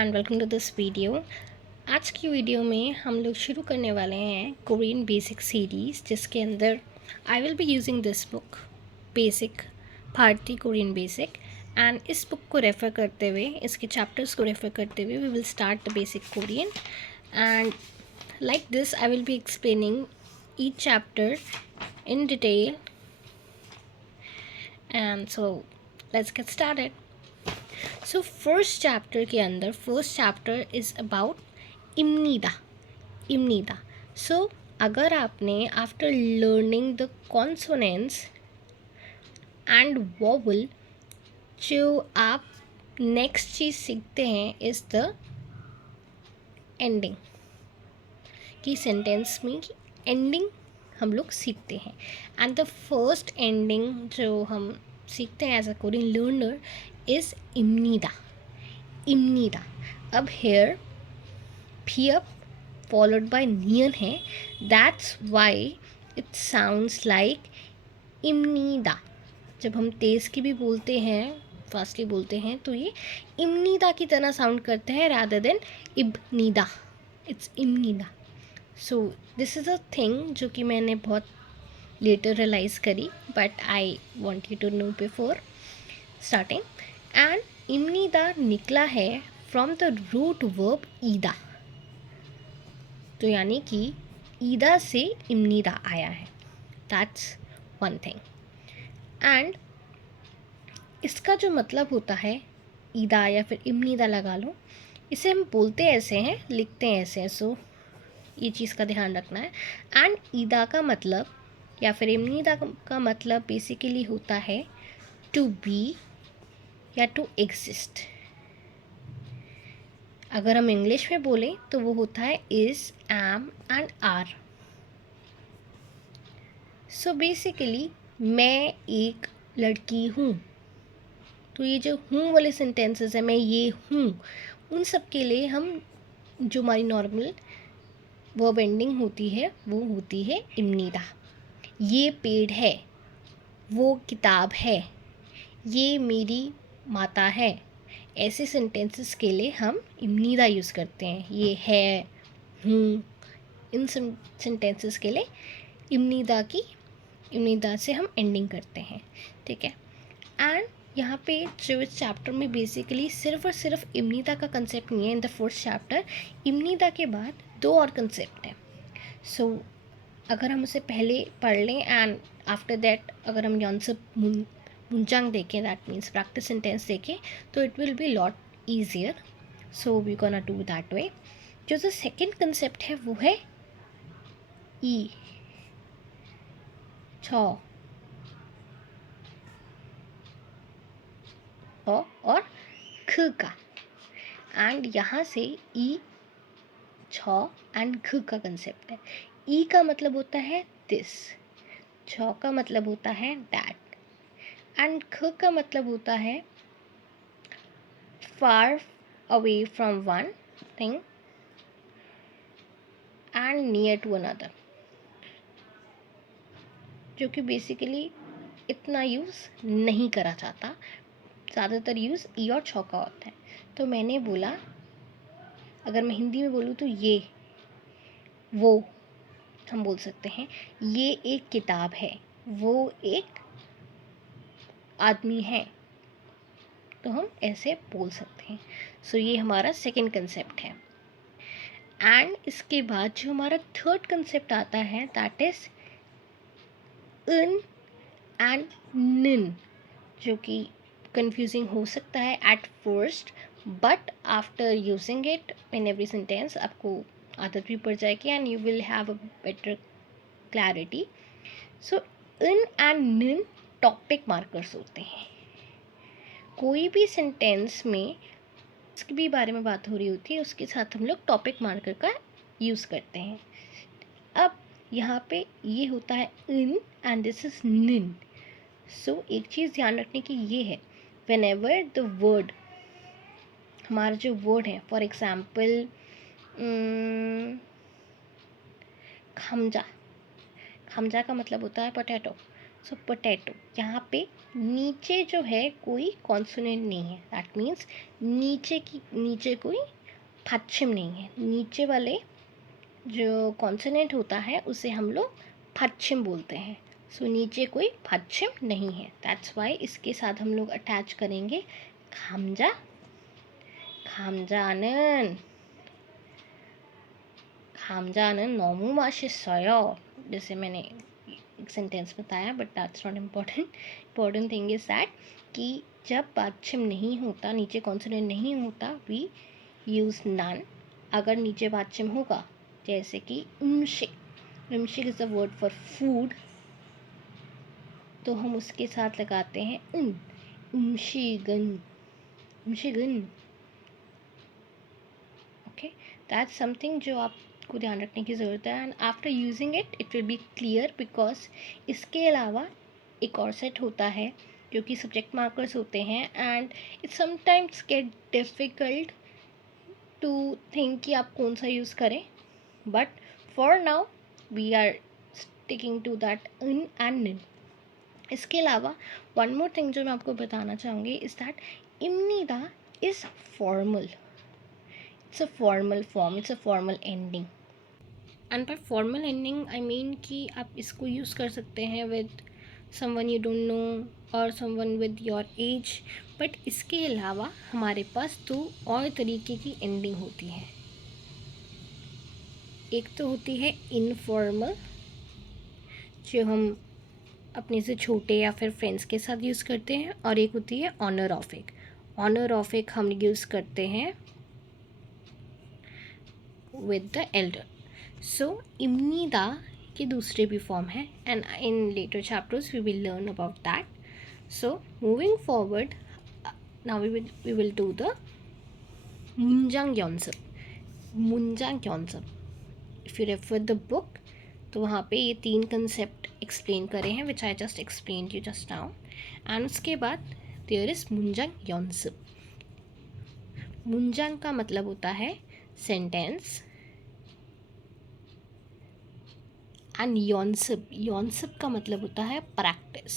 And welcome to this video. आज की video में हम लोग शुरू करने वाले हैं कोरियन बेसिक सीरीज़, जिसके अंदर I will be using this book basic भारतीय कोरियन बेसिक। एंड इस बुक को रेफ़र करते हुए, इसके चैप्टर्स को रेफ़र करते हुए we will start the basic Korean. And like this I will be explaining each chapter in detail. And so let's get started. So first chapter के अंदर फर्स्ट चैप्टर इज़ अबाउट इम्नीदा। सो अगर आपने after learning the consonants and vowel, जो आप next चीज़ सीखते हैं इज़ द एंडिंग। कि सेंटेंस में एंडिंग हम लोग सीखते हैं। एंड द फर्स्ट एंडिंग जो हम सीखते हैं as a Korean learner is इम्नीदा। अब हेयर भी अप फॉलोड बाय नियन है, that's why it sounds like इम्नीदा। जब हम तेज़ की भी बोलते हैं, फास्टली बोलते हैं, तो ये इम्नीदा की तरह साउंड करते हैं रादर देन इब्नीदा। इट्स इम्नीदा। So this is a thing जो कि मैंने बहुत लेटर रियलाइज़ करी, but I want you to know before starting. And इम्नीदा निकला है फ्रॉम द रूट वर्ब ईदा, तो यानी कि ईदा से इम्नीदा आया है। That's one thing. एंड इसका जो मतलब होता है ईदा या फिर इम्नीदा लगा लो, इसे हम बोलते ऐसे हैं, लिखते हैं ऐसे हैं। सो ये चीज़ का ध्यान रखना है। एंड ईदा का मतलब या फिर इम्नीदा का मतलब बेसिकली होता है टू बी या टू एग्जिस्ट। अगर हम इंग्लिश में बोलें तो वो होता है is, am and are. So basically मैं एक लड़की हूँ, तो ये जो हूँ वाले सेंटेंसेस है, मैं ये हूँ, उन सब के लिए हम जो हमारी नॉर्मल वर्ब एंडिंग होती है वो होती है इम्नीदा। ये पेड़ है, वो किताब है, ये मेरी माता है, ऐसे सेंटेंसेस के लिए हम इम्नीदा यूज़ करते हैं। ये है, हूँ, इन सेंटेंसेस के लिए इम्नीदा से हम एंडिंग करते हैं, ठीक है। एंड यहाँ पे जो इस चैप्टर में बेसिकली सिर्फ और सिर्फ इम्नीदा का कंसेप्ट नहीं है। इन द फर्स्ट चैप्टर इम्नीदा के बाद दो और कंसेप्ट हैं। सो अगर हम उसे पहले पढ़ लें एंड आफ्टर दैट अगर हम यॉन्सप मुंजांग देखें, दैट मीन्स प्रैक्टिस सेंटेंस देखें, तो it will be lot easier. So we gonna do that way. जो सेकेंड कंसेप्ट है वो है ई, छ और ख का। एंड यहाँ से ई, छ एंड ख का कंसेप्ट है। ई का मतलब होता है दिस, छ का मतलब होता है दैट, एंड ख का मतलब होता है far away from one thing and near to another, जो कि बेसिकली इतना यूज़ नहीं करा जाता। ज़्यादातर यूज़ ई और छ का होता है। तो मैंने बोला, अगर मैं हिंदी में बोलूँ तो ये, वो हम बोल सकते हैं। ये एक किताब है, वो एक आदमी है, तो हम ऐसे बोल सकते हैं। सो ये हमारा सेकंड कंसेप्ट है। एंड इसके बाद जो हमारा थर्ड कंसेप्ट आता है दैट इज़ इन एंड निन, जो कि कंफ्यूजिंग हो सकता है at first, but after using it in every sentence आपको आदत भी पड़ जाएगी and you will have a better clarity. So in and निन टॉपिक मार्कर्स होते हैं। कोई भी सेंटेंस में इसके भी बारे में बात हो रही होती है, उसके साथ हम लोग टॉपिक मार्कर का यूज़ करते हैं। अब यहाँ पे ये होता है इन एंड दिस इज निन। सो एक चीज़ ध्यान रखने की ये है, वेन एवर द वर्ड, हमारा जो वर्ड है, फॉर एग्जाम्पल खमजा, खमजा का मतलब होता है पोटैटो। सो पोटैटो, यहाँ पे नीचे जो है कोई कॉन्सोनेंट नहीं है, दैट मीन्स नीचे कोई पश्चिम नहीं है। नीचे वाले जो कॉन्सोनेंट होता है उसे हम लोग पश्चिम बोलते हैं। सो नीचे कोई पश्चिम नहीं है, दैट्स वाई इसके साथ हम लोग अटैच करेंगे खामजा, खामजा는 खामजा는 너무 맛있어요। जैसे मैंने एक सेंटेंस बताया, but that's not important. Important thing is that कि जब पश्चिम नहीं होता, नीचे कॉन्सोनेंट नहीं होता, वी यूज़ नन। अगर नीचे पश्चिम होगा, जैसे कि 음식, 음식 is the word for food, तो हम उसके साथ लगाते हैं 음식은, 음식은। ओके, दैट्स समथिंग जो आपको ध्यान रखने की ज़रूरत है। And after using it will B clear, because इसके अलावा एक और सेट होता है जो कि सब्जेक्ट मार्कर्स होते हैं, and it sometimes get difficult to think कि आप कौन सा यूज़ करें, but for now we are sticking to that इन एंड निन। इसके अलावा वन मोर थिंग जो मैं आपको बताना चाहूँगी इज़ दैट इम्निदा is formal, it's a formal form, it's a formal ending. And by formal ending I mean कि आप इसको यूज़ कर सकते हैं with someone you don't know और someone with your age, but इसके अलावा हमारे पास दो और तरीके की एंडिंग होती है। एक तो होती है इनफॉर्मल, जो हम अपने से छोटे या फिर फ्रेंड्स के साथ यूज़ करते हैं, और एक होती है ऑनरॉफिक। ऑनरॉफिक हम यूज़ करते हैं विद द एल्डर। सो इम्निदा के दूसरे भी फॉर्म है, and in later chapters we will learn about that. So moving forward, now we will do the 문장 연습। 문장 연습, if you refer the book तो वहाँ पे ये 3 कंसेप्ट एक्सप्लेन करे हैं, which I just explain you just now. And उसके बाद there is 문장 연습। 문장 का मतलब होता है सेंटेंस, एंड योनसिप का मतलब होता है प्रैक्टिस।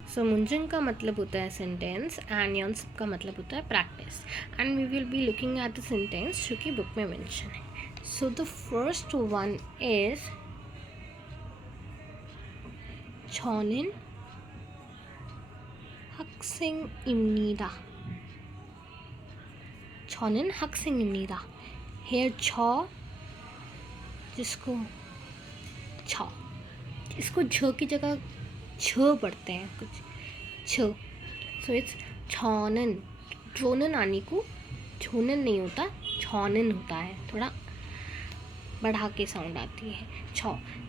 सो मुंजन का मतलब होता है सेंटेंस, एंड योनसिप का मतलब होता है practice. And we will be looking at the sentence जो कि बुक में मेंशन है। So the first one is 저는 학생입니다। 저는 학생입니다। Here छ, जिसको छ, इसको झ की जगह छ पढ़ते हैं कुछ, छ। सो इट्स छौनन, जोनन आने को छोनन नहीं होता, छौनन होता है, थोड़ा बढ़ा के साउंड आती है छ।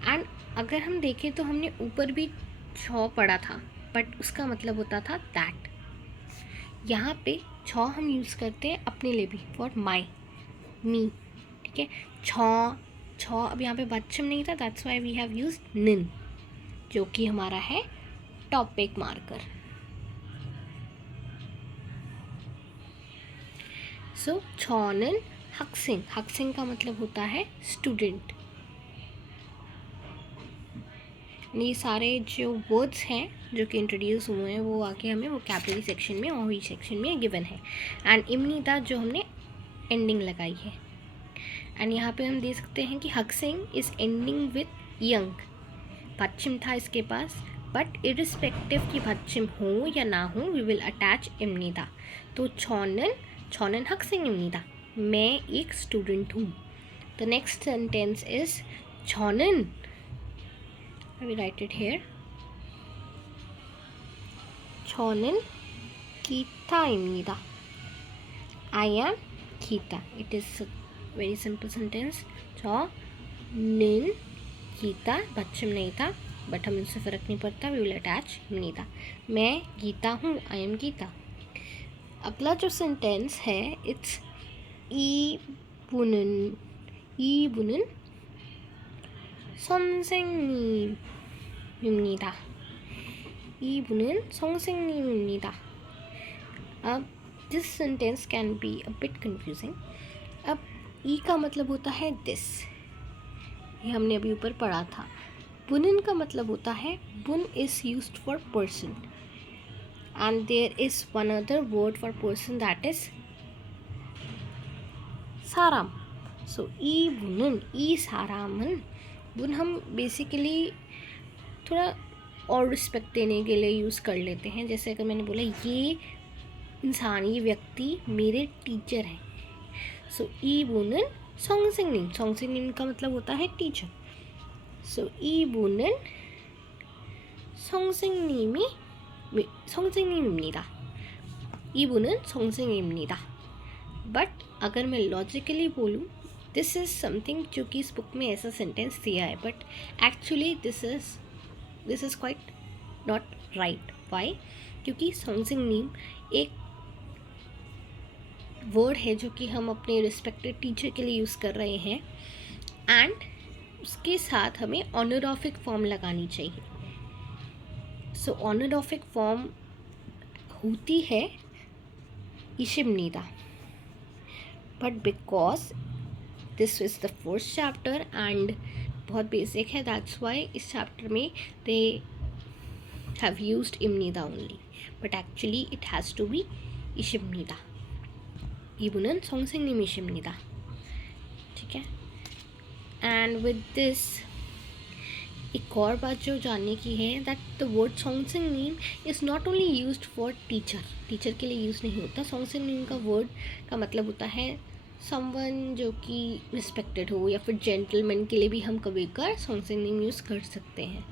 एंड अगर हम देखें तो हमने ऊपर भी छ पढ़ा था, बट उसका मतलब होता था दैट। यहाँ पे छ हम यूज़ करते हैं अपने लिए भी, फॉर माई, मी, ठीक है। छ अब यहाँ पे पश्चिम नहीं था, that's why we have use निन, जो कि हमारा है टॉपिक मार्कर। सो छौनन हक्सिंग, हक्सिंग का मतलब होता है स्टूडेंट। ये सारे जो वर्ड्स हैं जो कि इंट्रोड्यूस हुए हैं वो आके हमें वोकैबुलरी सेक्शन में और सेक्शन में गिवन है। एंड इम्निदा जो हमने एंडिंग लगाई है, एंड यहाँ पे हम देख सकते हैं कि हक्सिंग इज एंडिंग विद यंग। पश्चिम था इसके पास, बट इरिस्पेक्टिव कि पश्चिम हो या ना हो, वी विल अटैच इम्निदा। तो छौनन हक्सिंग इम्निदा, मैं एक स्टूडेंट हूँ। द नेक्स्ट सेंटेंस इज छौनन, I will write it here. 저는 기타입니다. I am Gita. It is a very simple sentence. 저는 Gita, पश्चिम नहीं था, बट हम इससे फ़र्क नहीं पड़ता, वी विल अटैच नीता। मैं गीता हूँ, आई एम गीता। अगला जो सेंटेंस है इट्स 이분은 선생님입니다। 이분은 선생님입니다। अब this sentence can be a bit confusing. अब ई का मतलब होता है दिस, ये हमने अभी ऊपर पढ़ा था, बुनन का मतलब होता है, बुन is used for person and there is one other word for person, that is साराम. सो ई बुनन, ई सारामन. बुन हम बेसिकली थोड़ा और रिस्पेक्ट देने के लिए यूज़ कर लेते हैं. जैसे अगर मैंने बोला ये इंसान, ये व्यक्ति मेरे टीचर हैं. सो ई बुनन सोंगसिंगनिम. सोंगसिंगनिम का मतलब होता है टीचर. So E बुनन सोंगसिंग님이 선생님입니다. 이분은 선생님입니다. बट अगर मैं लॉजिकली बोलूँ, दिस इज़ समथिंग जो कि इस बुक में ऐसा सेंटेंस दिया है, but actually this is quite not right. Why? क्योंकि सोंगसिंगनिम एक वर्ड है जो कि हम अपने रिस्पेक्टेड टीचर के लिए यूज़ कर रहे हैं, एंड उसके साथ हमें ऑनरॉफिक फॉर्म लगानी चाहिए. सो ऑनरॉफिक फॉर्म होती है इशिमनीदा. But because this is the first chapter and बहुत बेसिक है, दैट्स वाई इस चैप्टर में दे हैव यूज्ड इमनीदा only, but actually it has to be इशिमनीदा. इबुनन सोंगसिंगनिम इशिमनीदा. ठीक है. एंड विद दिस एक और बात जो जानने की है, दैट द वर्ड सोंगसिंगनिम is not only used for teacher के लिए यूज़ नहीं होता. सोंगसिंगनिम का वर्ड का मतलब होता है समवन जो कि रिस्पेक्टेड हो, या फिर जेंटलमैन के लिए भी हम कभी कर सोंगसिंगनिम यूज़ कर सकते हैं.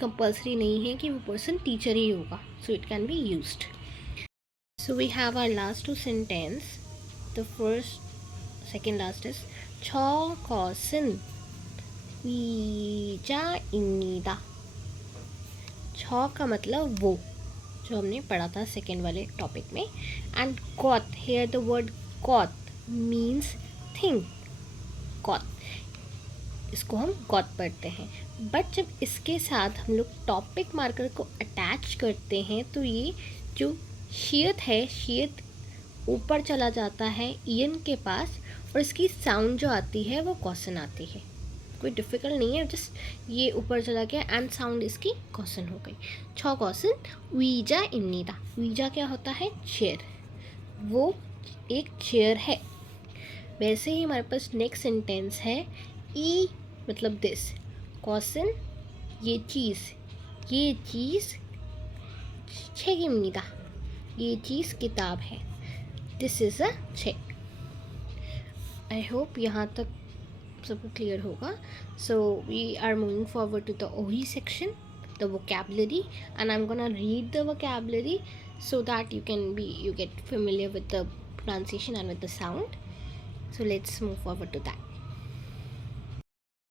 कंपल्सरी नहीं है कि वो पर्सन टीचर ही होगा. So it can be used. So we have our last two sentence. The first second last is 저것은 의자입니다. छ का मतलब वो, जो हमने पढ़ा था सेकेंड वाले टॉपिक में. एंड गॉट, हेयर द वर्ड गॉट मीन्स थिंग. गॉट, इसको हम गॉट पढ़ते हैं. बट जब इसके साथ हम लोग टॉपिक मार्कर को अटैच करते हैं तो ये जो शियत है, शियत ऊपर चला जाता है ईयन के पास, और इसकी साउंड जो आती है वो कॉसन आती है. कोई डिफ़िकल्ट नहीं है, जस्ट ये ऊपर चला गया एंड साउंड इसकी कॉसन हो गई. छ कॉसन 의자입니다. 의자 क्या होता है? चेयर. वो एक चेयर है. वैसे ही हमारे पास नेक्स्ट सेंटेंस है ई मतलब दिस. कॉसन ये चीज़ 책입니다. ये चीज़ किताब है. This is a check. I hope यहाँ तक सबको क्लियर होगा. So we are moving forward to the ओही section, the vocabulary, and I am gonna read the vocabulary so that you get familiar with the pronunciation and with the sound. So let's move forward to that.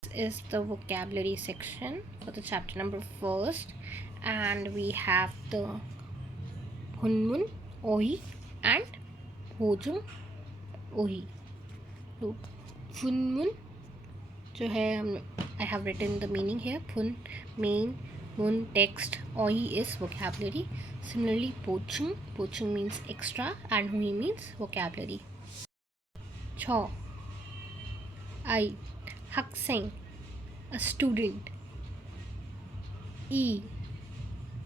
This is the vocabulary section for the chapter number first, and we have the hunmun ohi and hojum ohi. So hunmun जो है, हम I have written the meaning here. फुन mean, मुन text, ओही is vocabulary. Similarly पोचुंग means extra and हुई means vocabulary. छ I 학생 a student.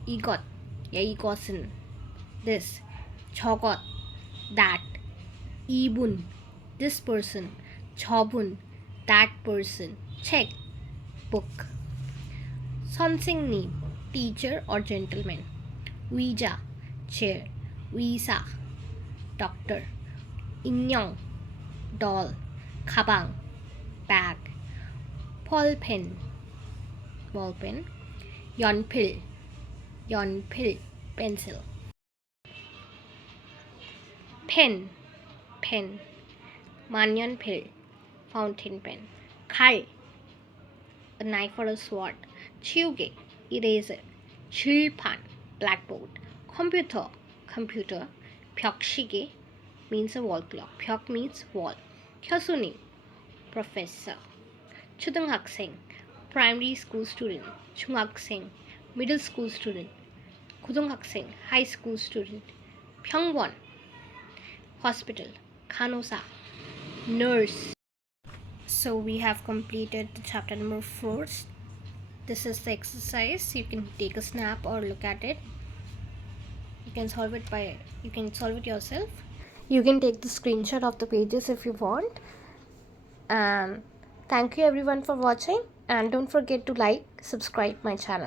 이것 या 이것은 this. 저것 that. 이분 this person. 저분 that person. Check book. 선생님 teacher or gentleman. 의자 chair. 의사 doctor. 인형 doll. 가방 bag. 볼펜 ballpen. 연필 pencil. pen 만년필 fountain pen. 칼 a knife or a sword. 치우개 eraser. 칠판 blackboard. computer. 벽시계 means a wall clock. 벽 means wall. 교수님 professor. 초등학생 primary school student. 중학생 middle school student. 고등학생 high school student. 병원 hospital. 간호사 nurse. So we have completed the chapter number 4. This is the exercise. You can take a snap or look at it. You can solve it yourself. You can take the screenshot of the pages if you want. And thank you everyone for watching, and don't forget to like, subscribe my channel.